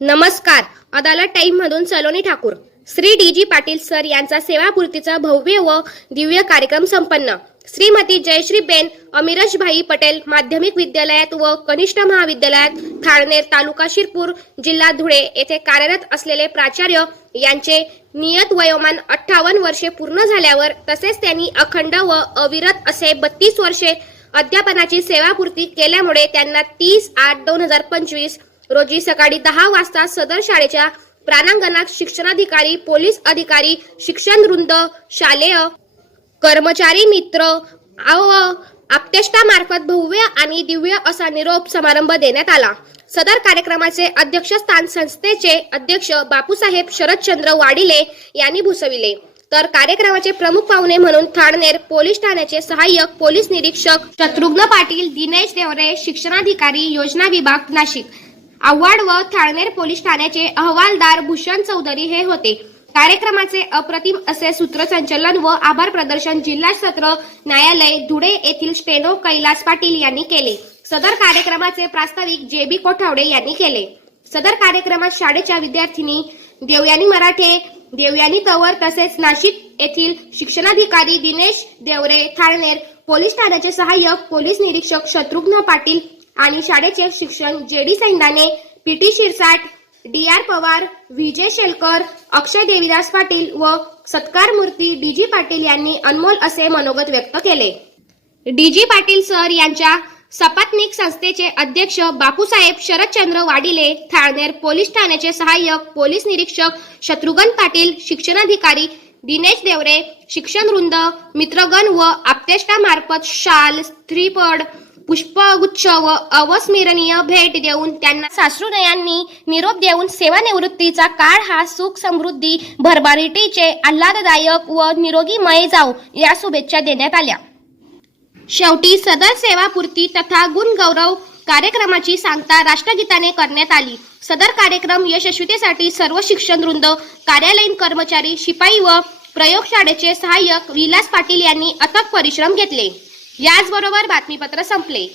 नमस्कार. अदालत टाइम मधून Saloni Thakur. Shri DG. Patil sir यांचा सेवापूर्तीचा भव्य व दिव्य कार्यक्रम संपन्न. श्रीमती जयश्रीबेन अमिरजभाई पटेल माध्यमिक विद्यालयात व कनिष्ठ महाविद्यालयात थाळनेर तालुका शिरपूर जिल्हा धुळे येथे कार्यरत असलेले प्राचार्य यांचे नियत वयोमान 58 वर्षे पूर्ण झाल्यावर तसेच त्यांनी अखंड व अविरत असे 32 वर्षे अध्यापनाची सेवापूर्ती केल्यामुळे त्यांना 30/8/2025 रोजी सकाळी 10 वाजता सदर शाळेच्या प्रांगणात शिक्षणाधिकारी, पोलीस अधिकारी, शिक्षण वृंद, शालेय कर्मचारी मित्र व आप्तेष्टामार्फत भव्य आणि दिव्य असा निरोप समारंभ देण्यात आला. सदर कार्यक्रमाचे अध्यक्षस्थान संस्थेचे अध्यक्ष बापूसाहेब शरदचंद्र वाडिले यांनी भूषविले. तर कार्यक्रमाचे प्रमुख पाहुणे म्हणून थाळनेर पोलीस ठाण्याचे सहाय्यक पोलीस निरीक्षक शत्रुघ्न पाटील, दिनेश देवरे, शिक्षणाधिकारी, योजना विभाग, नाशिक, आव्हाड व थाळनेर पोलीस ठाण्याचे अहवालदार भूषण चौधरी हे होते. कार्यक्रमाचे अप्रतिम असे सूत्रसंचालन व आभार प्रदर्शन जिल्हा सत्र न्यायालय धुळे येथील स्टेनो कैलास पाटील यांनी केले. सदर कार्यक्रमाचे प्रास्ताविक जे.बी. कोठावडे यांनी केले. सदर कार्यक्रमात शाळेच्या विद्यार्थिनी देवयानी मराठे, देवयानी तवर तसेच नाशिक येथील शिक्षणाधिकारी दिनेश देवरे, थाळनेर पोलीस ठाण्याचे सहाय्यक पोलीस निरीक्षक शत्रुघ्न पाटील आणि शाळेचे शिक्षक J D. Saindane, P T. Shirsat, D R. Pawar, Vijay Shelkar, Akshay Devidas Patil व सत्कार मूर्ती डी.जी. पाटील यांनी अनमोल असे मनोगत व्यक्त केले. डी.जी. पाटील सर यांच्या सपात्निक संस्थेचे अध्यक्ष बापूसाहेब शरदचंद्र वाडिले, थाळनेर पोलीस ठाण्याचे सहाय्यक पोलीस निरीक्षक शत्रुघ्न पाटील, शिक्षणाधिकारी दिनेश देवरे, शिक्षण वृंद, मित्रगण व आप्तेष्टामार्फत शाल, श्रीफळ, पुष्पगुच्छ व अविस्मरणीय भेट देऊन त्यांना साश्रुनयनांनी निरोप देऊन सेवानिवृत्तीचा काळ हा सुख समृद्धी भरभराटीचे आल्हाददायक व निरोगीमय जावो या शुभेच्छा देण्यात आल्या. शेवटी सदर सेवापूर्ती तथा गुणगौरव कार्यक्रमाची सांगता राष्ट्रगीताने करण्यात आली. सदर कार्यक्रम यशस्वीतेसाठी सर्व शिक्षण वृंद, कार्यालयीन कर्मचारी, शिपाई व प्रयोगशाळेचे सहाय्यक विलास पाटील यांनी अथक परिश्रम घेतले. याचबरोबर बातमीपत्र संपले.